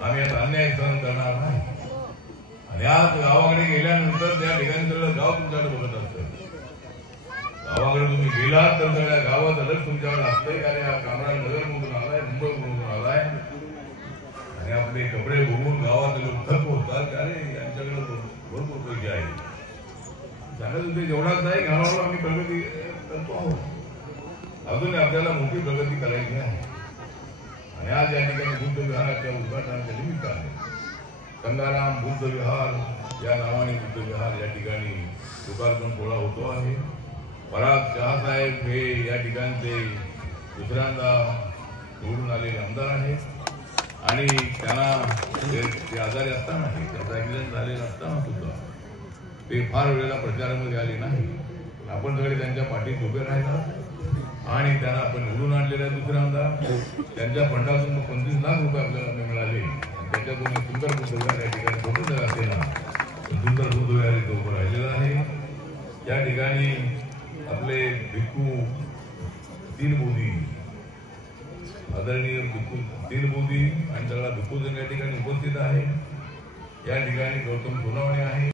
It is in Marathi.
आम्ही आता अन्याय सहन करणार नाही। आणि आज गावाकडे गेल्यानंतर त्या ठिकाणी सगळं गाव तुमच्याकडे बघत असतं। गावाकडे तुम्ही गेलात तर सगळ्या गावात अलग तुमच्याकडे असतंय का या कामराज नगर मधून आलाय, मुंबई मधून आलाय, आणि आपले कपडे बघून गावातले लोक थक होतात। अरे यांच्याकडे भरपूर पैसे आहे, सांगत होते जेवढाच नाही गावाला आम्ही प्रगती करतो आहोत। अजून आपल्याला मोठी प्रगती करायची आहे। आणि आज या ठिकाणी बुद्ध विहाराच्या उद्घाटनाच्या निमित्ताने गंगाराम बुद्ध विहार या नावाने बुद्ध विहार या ठिकाणी लोकार्पण सोहळा होतो आहे। पराग शहासाहेब हे या ठिकाणचे दुसऱ्यांदा निवडून आलेले आमदार आहेत आणि त्यांना ते आजारी असताना त्यांचा ऍक्सिडेंट झालेला असताना सुद्धा ते फार वेळेला प्रचारामध्ये आले नाही। आपण सगळे त्यांच्या पाठीत उभे राहिला आणि त्यांना आपण निवडून आणलेल्या दुसऱ्यांदा त्यांच्या फंडातून 25 लाख रुपये आपल्याला मिळाले। त्याच्यातून सुंदर बुद्धविहार या ठिकाणी छोटं असेल ना सुंदर बुद्धविहार इथं उभं राहिलेलं आहे। या ठिकाणी आपले भिक्खू तीनबोधी आदरणीय भिक्खू तीनबोधी आणि सगळा भिक्खूजन या ठिकाणी उपस्थित आहे। या ठिकाणी गौतम सोनवणे आहे।